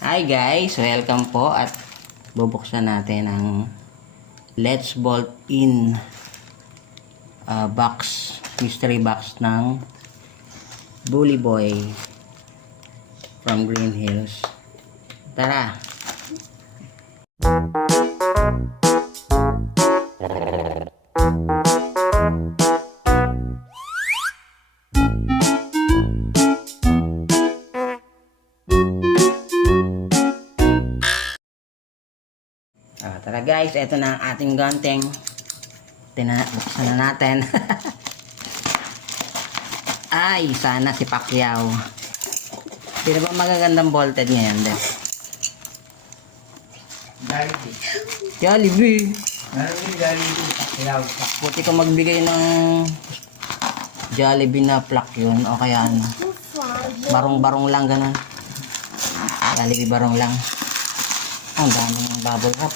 Hi guys, welcome po at bubuksan natin ang Let's Bolt In box, mystery box ng Bully Boy from Green Hills. Tara! Tara guys, ito na ang ating ganteng. Buksan na natin. Ay, sana si Pacquiao. Sino ba magagandang bolted ngayon din? Jollibee. Pacquiao. Buti ko magbigay ng Jollibee na plaque yun. O kaya ano, barong-barong lang ganun. Jollibee barong lang. Ang daming bubble wrap.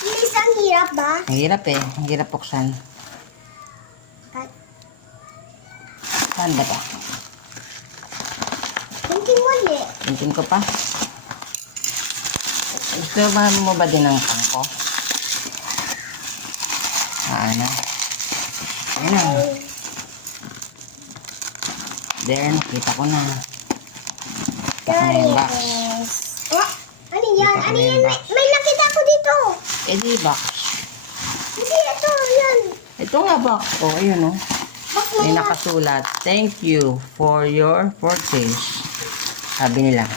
Please, ang hirap ba? Ang hirap eh. Ang hirap buksan. Saan ba ito? Hintin mo ulit. Hintin ko pa. Gusto mo ba din ng pangko? Ano? Ayun na. There, nakita ko na. Baka na yung box. Oh, ano yan? Kita ko Ano na yung yan? box. May nakita ko dito. Eh di box. Hindi, ito, yan. Ito nga box ko. Ayun oh. Box na May yan. nakasulat. Thank you for your purchase. Sabi nila.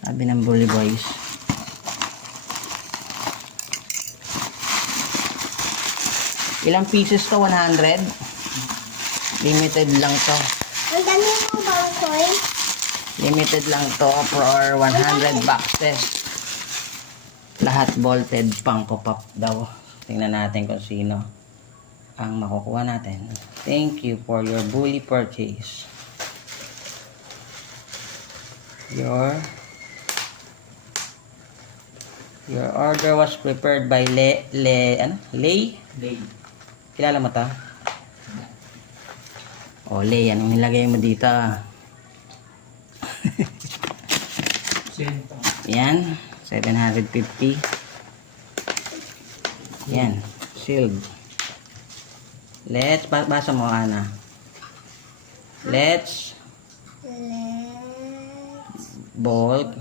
Sabi ng Bully Boys. Ilang pieces to? 100? Limited lang to. Ang dami mo ba coin? Limited lang to for 100 boxes. Lahat bolted pangko pop daw. Tingnan natin kung sino ang makukuha natin. Thank you for your Bully purchase. Your order was prepared by Lay? Kilala mo ta? O, Lay, anong nilagay mo dito? Yan, 750. Yan, sealed. Let's, basa mo, Ana. Let's bolt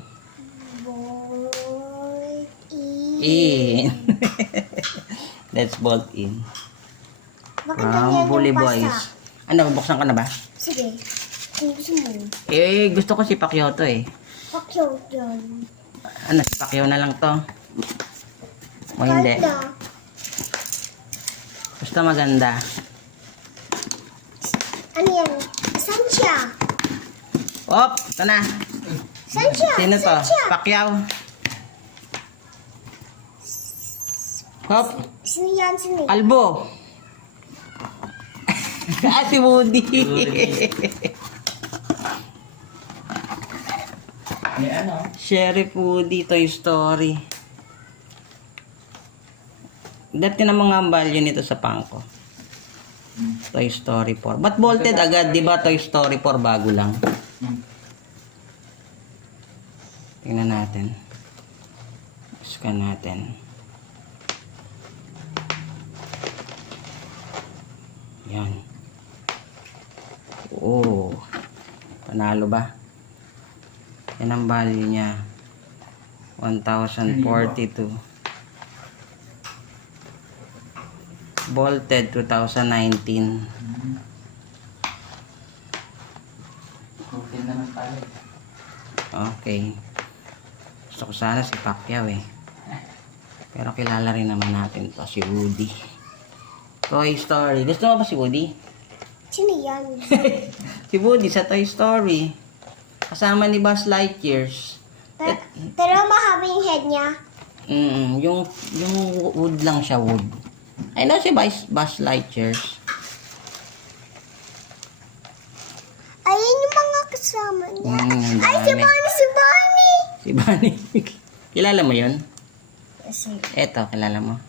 in. Let's bolt in. Bakit From ganyan Bully yung Boys. basa? Ano, bubuksan ka na ba? Sige. Kung gusto mo. Eh, gusto ko si Pacquiao to eh. Pacquiao yan. Ano, si Pacquiao na lang to. O hindi. Ganda. Basta maganda. Ano yan? Saan siya? Op, ito na. Saan siya? Sino to? Saan siya? Pacquiao. Hop, Sino yan? Sino yan? Albo. Si Woody. Sheriff Woody, Toy Story. Dati na mga value nito sa pangko. Toy Story 4. Ba't bolted agad? Di ba Toy Story 4 bago lang? Tingnan natin. Scan natin. Yan. Oh. Panalo ba? Yan ang value niya. 1,042. Bolted 2019. Okay. Gusto ko sana si Pacquiao eh. Pero kilala rin naman natin to, si Woody. Toy Story. Gusto mo ba si Woody? Sino yan? Si Woody sa Toy Story. Kasama ni Buzz Lightyear. Pero mahaba yung head niya. Yung wood lang siya, wood. I know si Buzz Lightyear. Ayun yung mga kasama niya. Ay, si Dami. Bonnie, si Bonnie! Si Bunny. Kilala mo yun? Sige. Eto, kilala mo?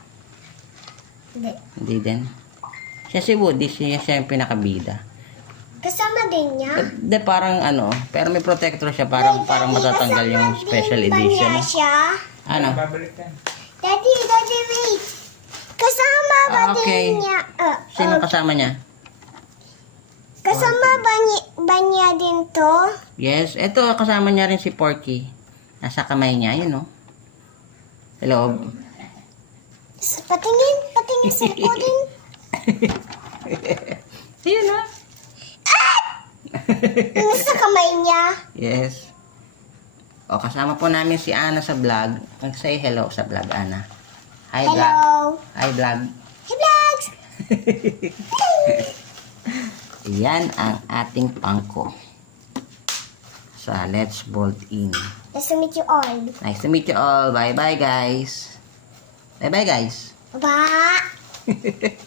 Hindi. Hindi din. Siya si Woody, siya yung pinakabida. Kasama din niya. Hindi, parang ano, pero may protector siya, parang matatanggal yung special Ba edition. niya siya? Ano? Daddy, wait. Kasama ba Okay. din niya? Sino kasama niya? Kasama ba niya din to? Yes, eto kasama niya rin si Porky. Nasa kamay niya, yun oh. Hello. Patingin sa likotin. Yun oh. Nasa kamay niya. Yes. O, kasama po namin si Ana sa vlog. Say hello sa vlog, Ana. Hi, vlog. Hello. Hi, vlog. Hey, vlogs. Yan ang ating pangko. So, let's bolt in. Nice to meet you all. Nice to meet you all. Bye-bye, guys. Bye-bye, guys. Bye.